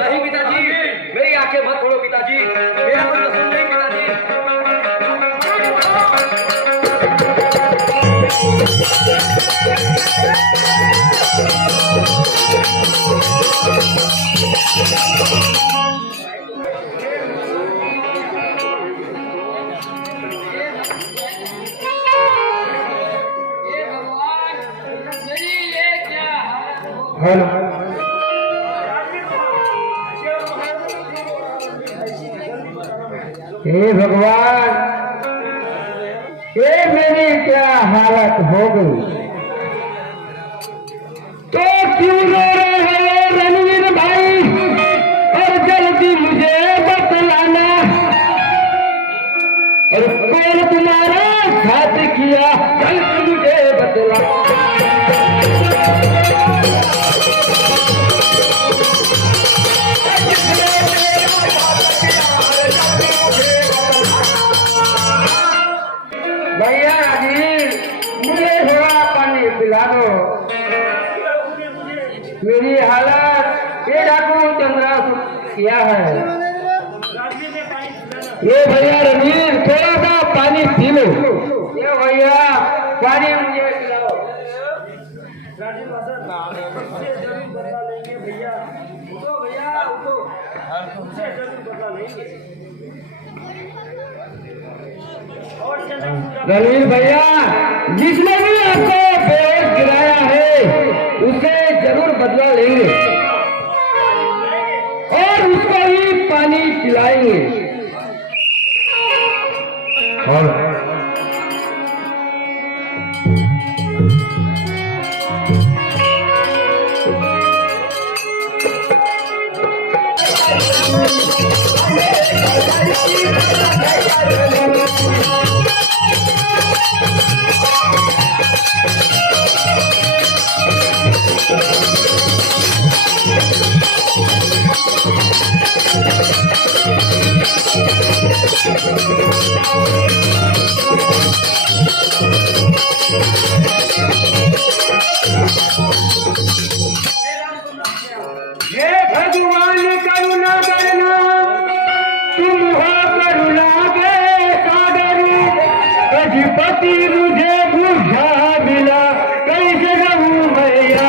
नहीं पिताजी, मेरी आंखें मत खोलो पिताजी, मेरा कोई कसूर नहीं पिताजी। हेलो हे भगवान, ये मेरी क्या हालत हो गई। तो क्यों रो रहे हो रणवीर भाई, और जल्दी मुझे बतलाना, और कौन तुम्हारा घात किया, जल्दी मुझे बतलाना। भैया जी, मुझे थोड़ा पानी पिला दो। मेरी हालत ये डाकू चंद्रा किया है। ये भैया रणवीर, थोड़ा सा पानी पी लो। ये भैया पानी मुझे पिलाओ। रणवीर भैया, जिसने भी आपको बेहोश गिराया है उसे जरूर बदला लेंगे और उसको ही पानी पिलाएंगे। और हे भगवान करुणा करना, तुम हो करुणा के सागर, अधिपति मुझे बुझा मिला, कैसे रहूं भैया।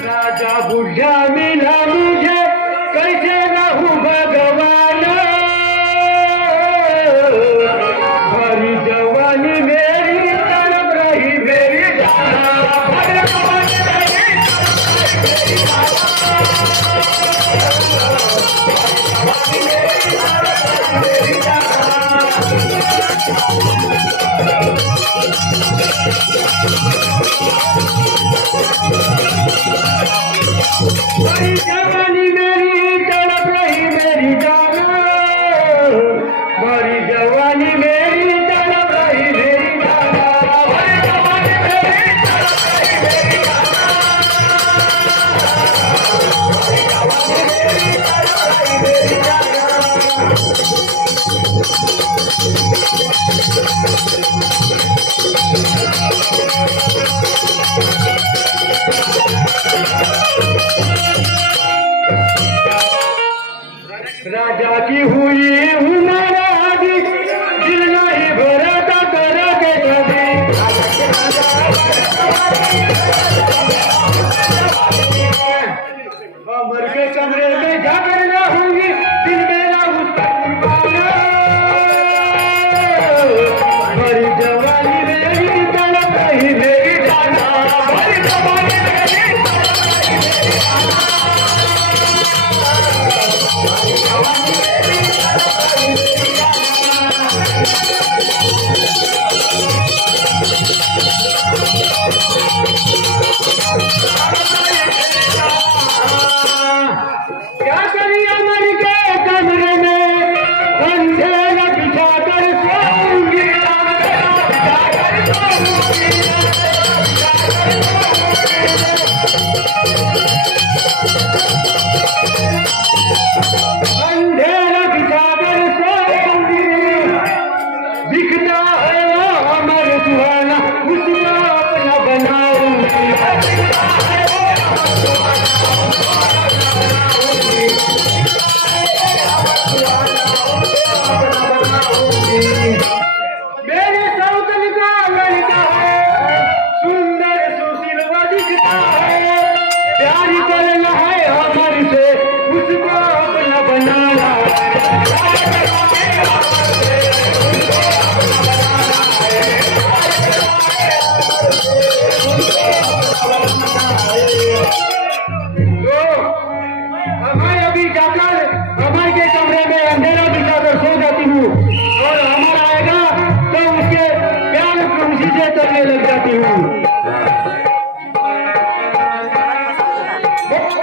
राजा बुझा मिला मुझे, कैसे रहूं भगवान, भरी जवानी मेरी तड़प रही मेरी भरी जवानी मेरी तड़प रही मेरी जान, भरी जवानी मेरी तड़प रही मेरी जान, भरी जवानी मेरी तड़प रही मेरी जान। हूँ और हमारा आएगा तो उसके प्यार की खुशी से चलने लग जाती हूँ।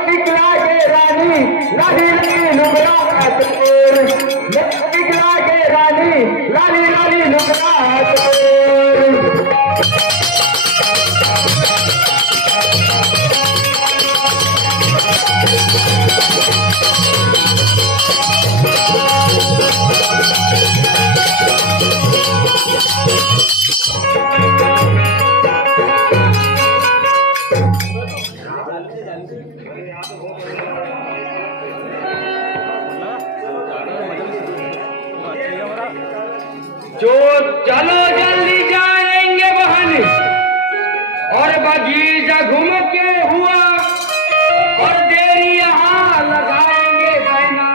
निकला के रानी लाली लाली लुगड़ा चोर, निकला के रानी लाली लाली लुगड़ा चोर। जो चलो जल्दी जाएंगे बहन और बगीचा घूम के हुआ और देरी यहाँ लगाएंगे बहना,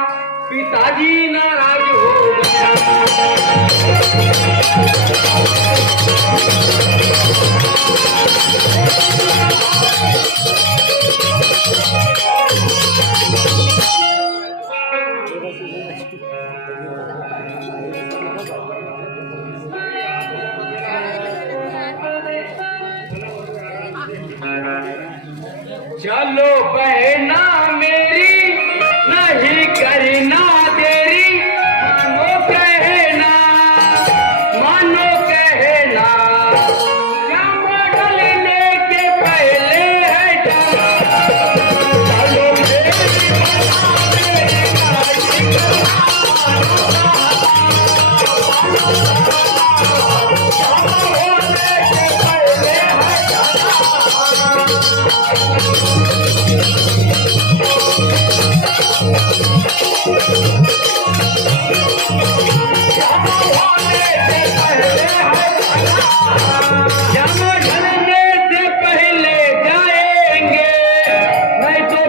पिताजी नाराज हो गया। चलो बहना मेरी नहीं करना देरी, मानो कहना मानो कहना, क्या मॉडल लेके पहले है जाना। चलो मेरी बहना मेरी नहीं तो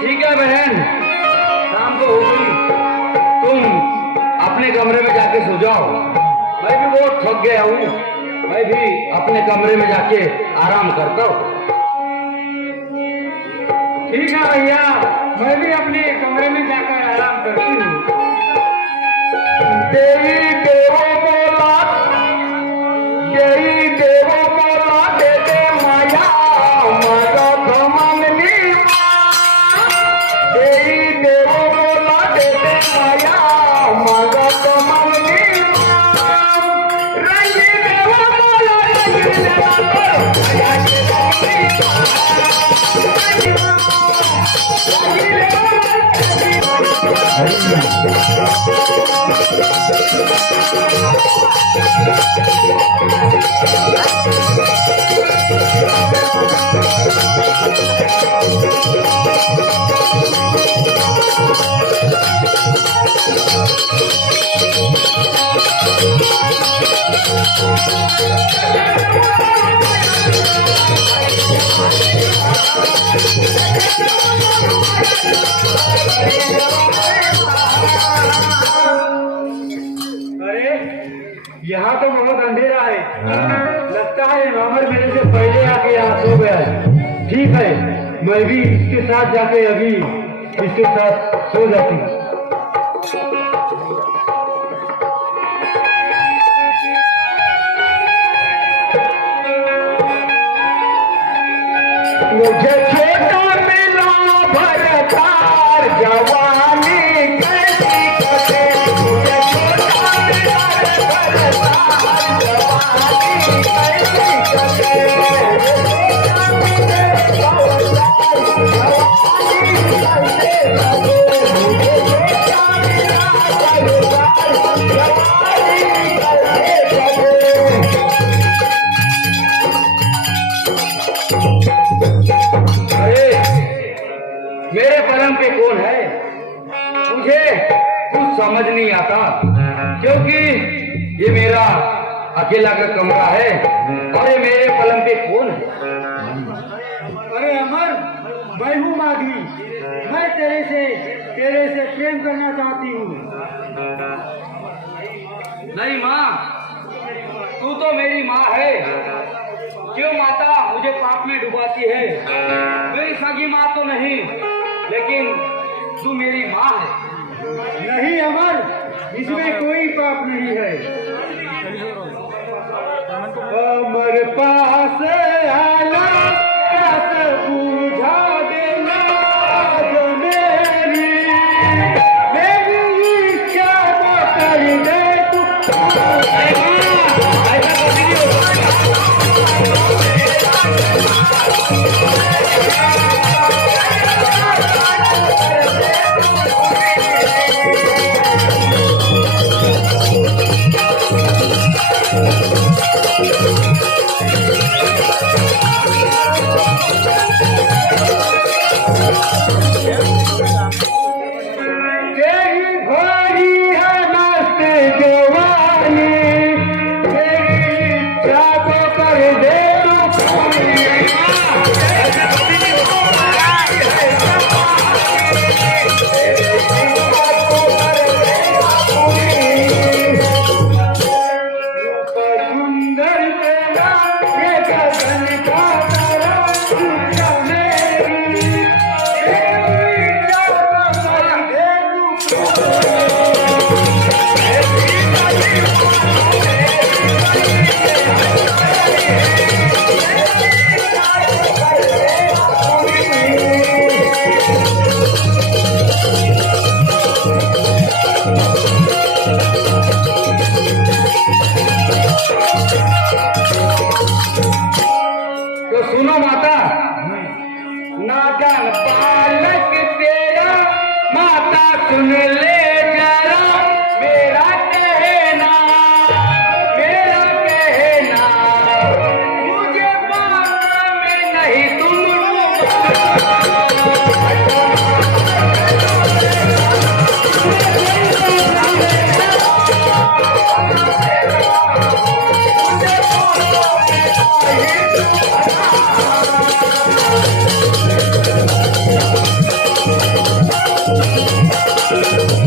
ठीक है बहन, शाम को हो गई, तुम अपने कमरे में जाके सो जाओ। मैं भी बहुत थक गया हूँ, मैं भी अपने कमरे में जाके आराम करता हूँ। ठीक है भैया, मैं भी अपने कमरे में जाकर आराम करती हूँ। देवी देवो बोला, देवी देवो बोला, दे दे माया माया धमनी माँ। देवी देवो बोला, दे दे माया माया धमनी माँ। रंगी देवो बोला, रंगी देवा बोला, माया के धमनी माँ। रंगी देवा अरे यहाँ तो बहुत अंधेरा है, लगता है रामर मेरे से पहले आके यहाँ सो गया है। ठीक है, मैं भी इसके साथ जाके अभी इसके साथ सो जाती हूँ। मुझे छोटा मिला भरतार जवानी कैसी कटे, मुझे छोटा मिला भरतार जवानी कैसी कटे। मुझे छोटा मिला भरतार जवानी कैसी कटे। अकेला का कमरा है। अरे मेरे पलंग पे कौन है? अरे अमर, मैं हूँ माधवी। मैं तेरे से प्रेम करना चाहती हूँ। नहीं माँ, तू तो मेरी माँ है। क्यों माता मुझे पाप में डुबाती है? मेरी सगी माँ तो नहीं, लेकिन तू मेरी माँ है। नहीं अमर, इसमें कोई पाप नहीं है। अमर पास आना, प्यास बुझा देना जो मेरी इच्छा को कर दे तू। तेरी भरी है मस्त जवानी, तेरी इच्छा को कर दे तू पूरी। रूप सुंदर तेरा, ये गगन का तारा, इच्छा मेरी, तेरी इच्छा को कर दे तू। तो सुनो माता, नादान बालक तेरा, माता सुन ले जरा मेरा कहना, मुझे बात में नहीं तुम Thank you.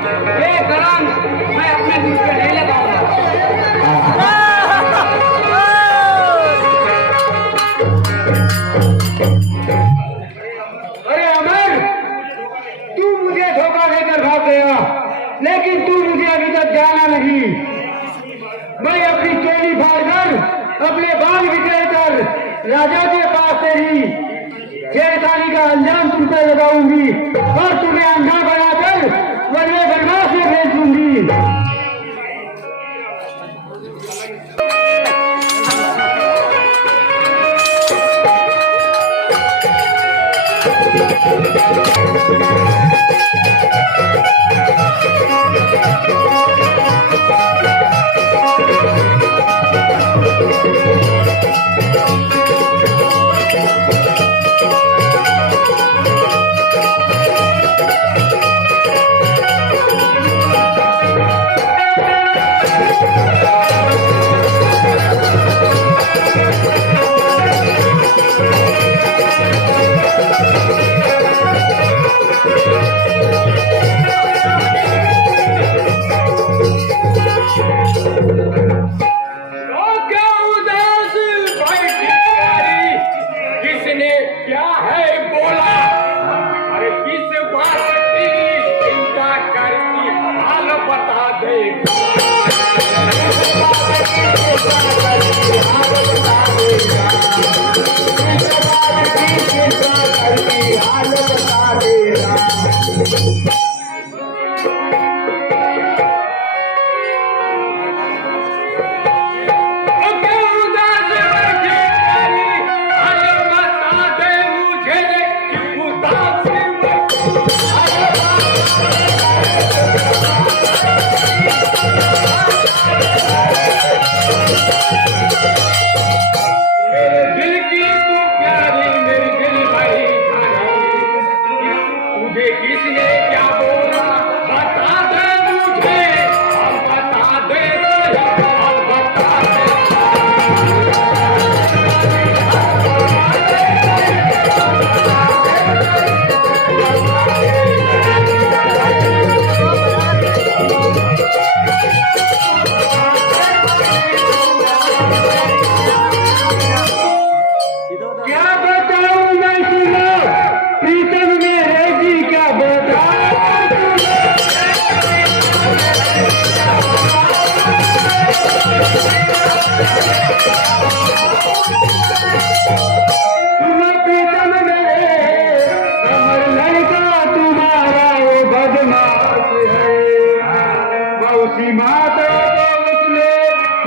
ये गरम मैं अपने दूध पे नहीं लगाऊंगा। अरे अमर, तू मुझे धोखा देकर भाग गया, लेकिन तू मुझे अभी तक जाना नहीं। मैं अपनी चोली फाड़कर अपने बाल बिखेर कर राजा के पास तेरी छेड़खानी का अंजाम तुम पे लगाऊंगी और तुम्हें अंधा बनाकर वरने बनवास में भेज दूंगी।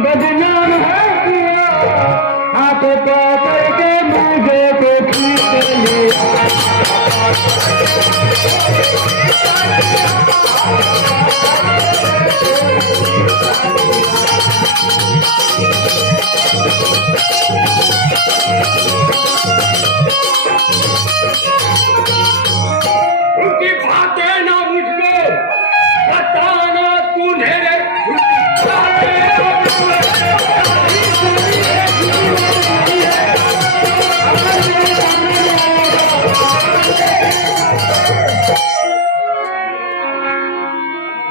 बदनाम है किया, हाथ पकड़ के मुझे को खींच लिया। उनकी बातें ना मुझको बताना तूने रे।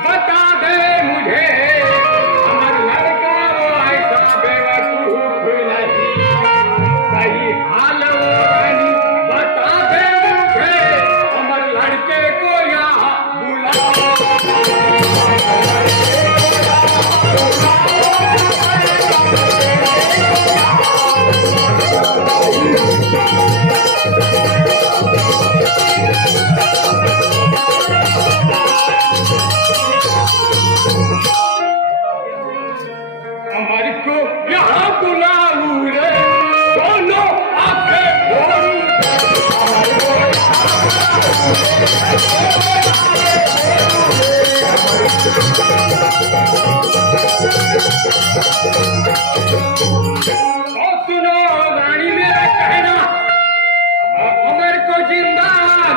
बता दे मुझे हमारा लड़का वो ऐसा बेवकूफ नहीं, सही हाल वो नहीं। बता दे मुझे हमारे लड़के को यहाँ बुला। हमारी को यहाँ बुलाऊं रे, दोनों आंखें खोलूं। और सुनो रानी मेरा कहना, अमर को जिंदा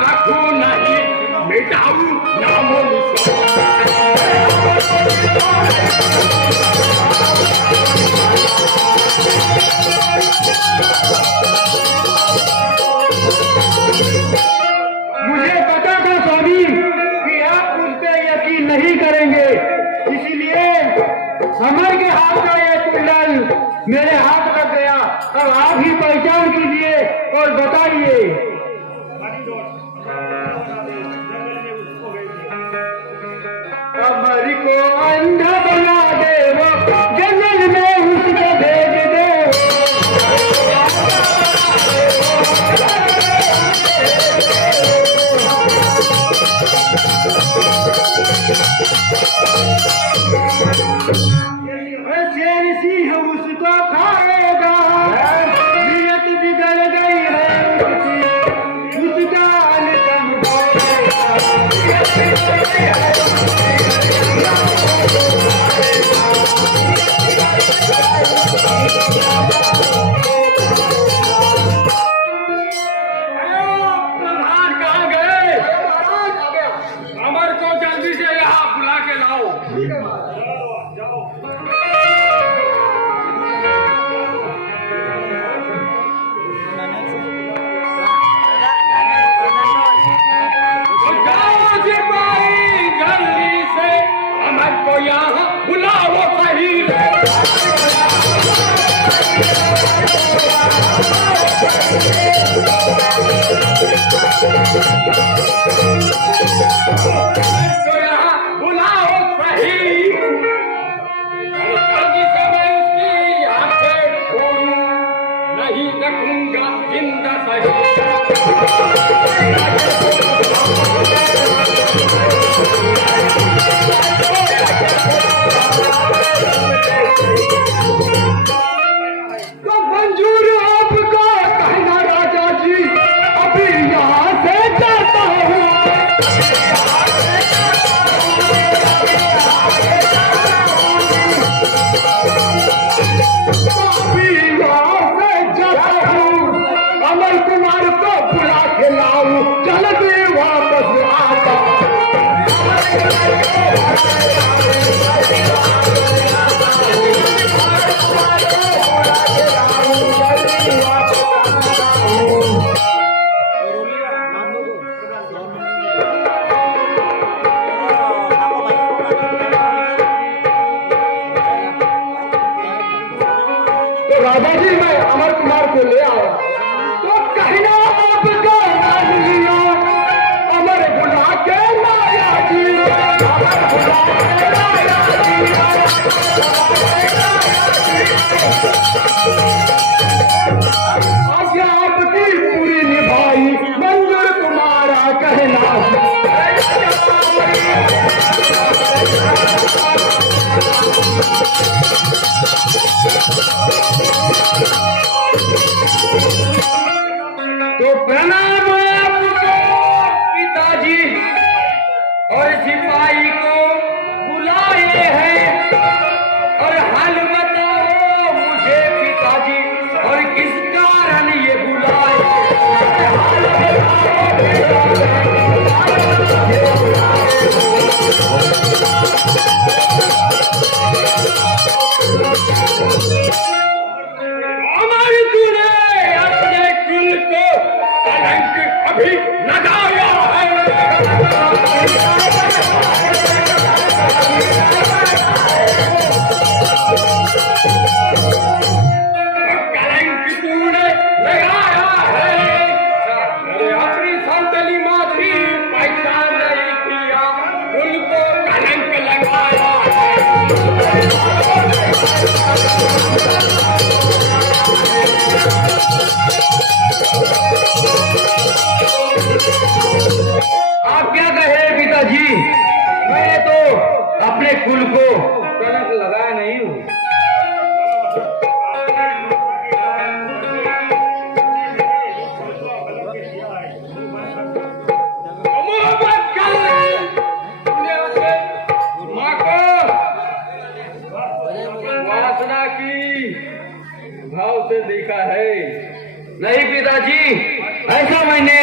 रखूं नहीं, मिटाऊं नामो निशान। मुझे पता था स्वामी कि आप मुझ नहीं करेंगे। इसीलिए अमर के हाथ का ये कुंडल मेरे हाथ लग गया। अब आप ही पहचान कीजिए और बताइए। अमर को अंधा बना दे वो जंगल में उसको भेज दे। शेर सिंह उसको खाएगा, नीयत बिगड़ गई है उसका अलगम प्रधान कहाँ गए? अमर को जल्दी से यहाँ बुला के लाओ। जाओ सिपाही, जल्दी से अमर को यहाँ बुलाओ सही। तो यहाँ बुलाओ सही। जल्दी से मैं उसकी आंखें खोलूं, नहीं रखूंगा जिंदा सही। तो मंजूर आपका कहना राजा जी, अभी यहाँ से जाता हूँ। अभी यहाँ से जाता हूँ, अमर कुमार को बुला के लाऊं, जल्दी वापस आता। तो राजा जी मैं अमर कुमार को ले आया, तो कहना आपका नाम लिया, अमर बुला के लाया जी, अमर बुला के लाया जी, आज्ञा आपकी पूरी निभाई, मंजूर तुम्हारा कहना। तो प्रणाम आपको पिताजी, और सिपाही को बुलाए हैं, और हाल बताओ मुझे पिताजी, और किस कारण ये बुलाए। हमारी तूने अपने कुल को कलंक अभी लगाया कलंक तूने लगाया है। अरे अपनी संतली माधुरी पहचान नहीं किया, कुल को कलंक लगाया आप क्या कहे पिताजी, मैंने तो अपने कुल को कलंक लगाया नहीं हूँ। मोहब्बत कर तूने अपने माँ को वासना की भाव से देखा है। नहीं पिताजी, ऐसा मैंने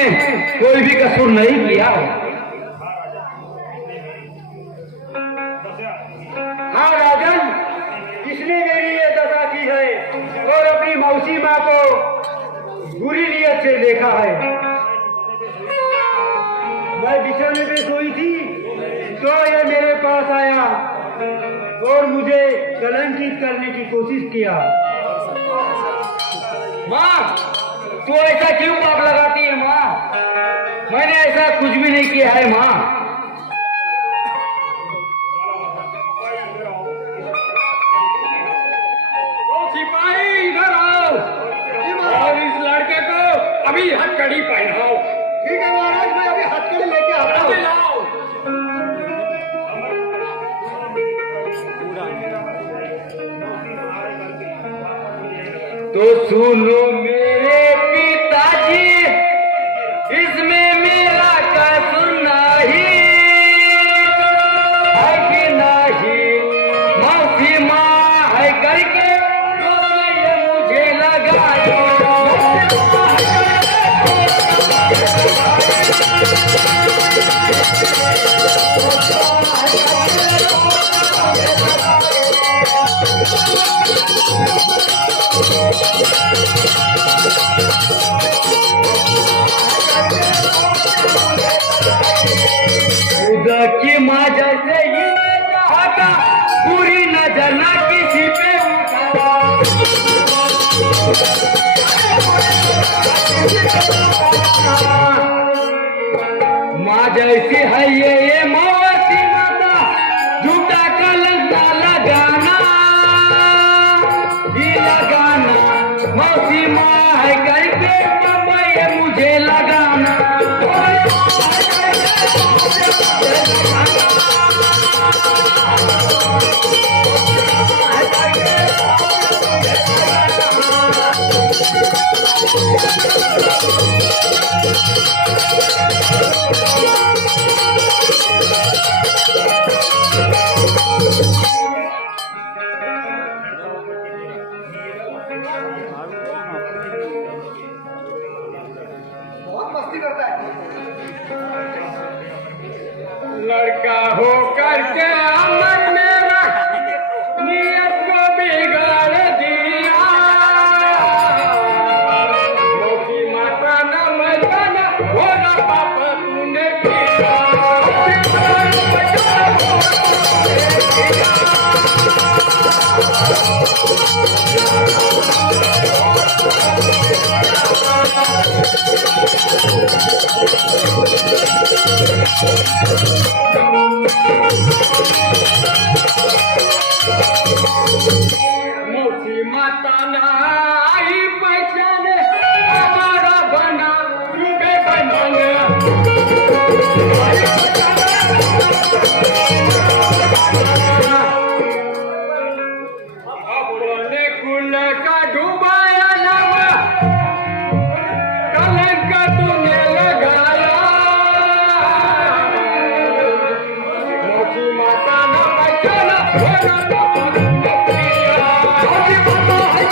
कोई भी कसूर नहीं किया। हाँ राजन, किसने मेरी ये दशा की है और अपनी मौसी माँ को बुरी नीयत से देखा है। मैं बिछौने पे सोई थी तो ये मेरे पास पास आया और मुझे कलंकित करने की कोशिश किया। माँ, तू ऐसा क्यों पाप लगाती है माँ? मैंने ऐसा कुछ भी नहीं किया है माँ। तो सिपाही इधर आओ और इस लड़के को अभी हथकड़ी पहनाओ। ठीक है महाराज, मैं अभी हथकड़ी लेके आता हूँ। अभी लाओ। तो सुनो मेरे पिताजी, इसमें मेरा कसूर नहीं है कि नहीं। मौसी माँ है करके दोस्त ये मुझे लगाई। खुदा की माँ जैसे ही चाहता, पूरी नजर ना किसी पे माँ जैसी है ये मौसी माता, झूठा कलंक ना लगाना, ये लगाना। मौसी माँ है करके पापा ये मुझे लगाना। बहुत मस्ती करता है। लड़का हो करके अमर मेरा नियत को बिगाड़ दिया। मोती माता न मजाना होगा पापा तूने किया। मोती माता न आई पहचाने, हमारा बना रुके बनाने। अपने कुल का डुबाया नाम, कलंक तूने लगाया। मोती माता न पहचाना होगा पापा तूने किया। मोती माता है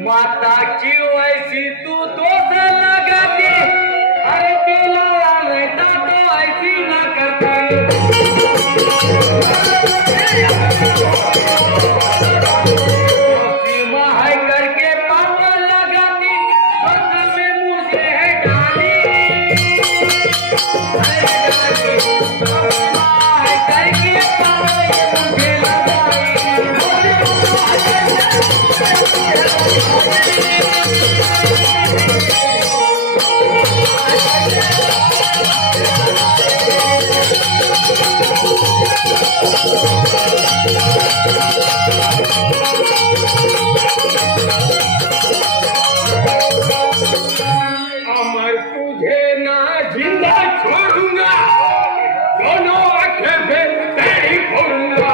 माता की वैसी तू दोस्त लगाती, अरे दिलाया रहता तो ऐसी ना करती। सीमा है करके पापा लगाती, और में मुझे है डाली। सीमा है करके पापा ये मुझे लगाई। अमर तुझे ना जिंदा छोड़ूंगा, दोनों आंखें पे तेरी फोड़ूंगा।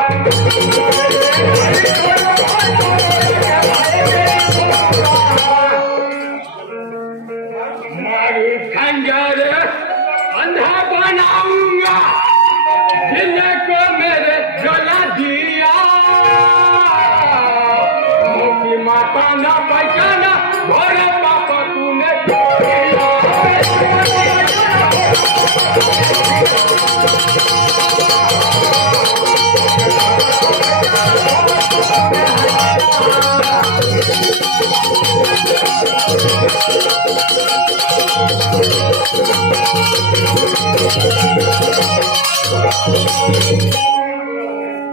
मारू खंजर अंधा बनाऊंगा, जिनको मेरे जला दिया। मोती माता न पहचाना, भोरे पापा तूने किया।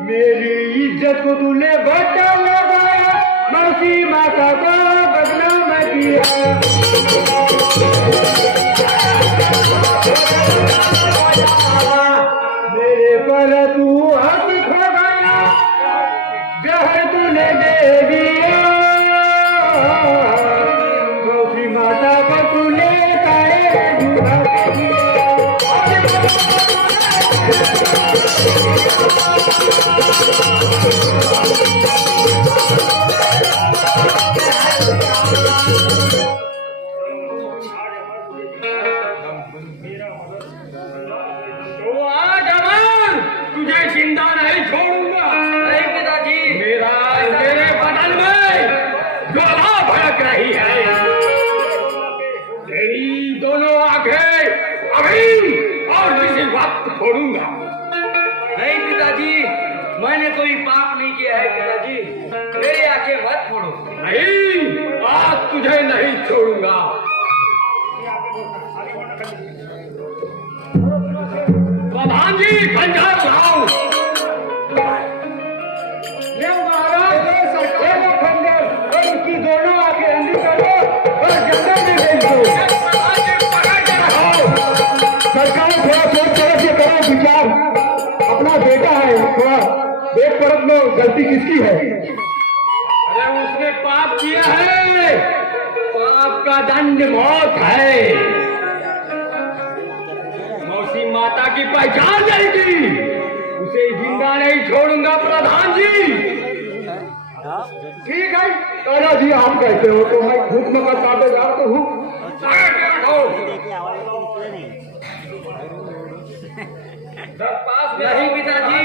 मेरी इज्जत को तूने बट्टा लगाया, मौसी माता को बदनाम किया। मेरे पर तू हक खो गया, जहर तूने दे दिया। मौसी माता को तूने काहे झूठा किया। तो आज अमर तुझे जिंदा नहीं छोड़ूंगा। नहीं पिताजी, मेरा तेरे बदन में ज्वाला भड़क रही है। तेरी दोनों आंखें अभी और इसी वक्त फोड़ूंगा। नहीं पिताजी, मैंने कोई पाप नहीं किया है पिताजी, मेरी आंखें मत फोड़ो। नहीं, आज तुझे नहीं छोड़ूंगा। प्रधान जी, खंजर लाओ। ले महाराज, ले लो खंजर और उसकी दोनों आंखें अंधी करो और जंगल में भेज दो। प्रधान जी, पकड़ के रखो। सरकार थोड़ा सोच समझ के करो विचार। अपना बेटा है, थोड़ा देख परख लो गलती किसकी है। अरे उसने पाप किया है, पाप का दंड मौत है। मौसी माता की पहचान नहीं की, उसे जिंदा नहीं छोड़ूंगा प्रधान जी। ठीक है दादा जी, आप कहते हो तो मैं हुक्म का ताबेदार तो हूँ। पकड़ के रखो। नहीं पिताजी,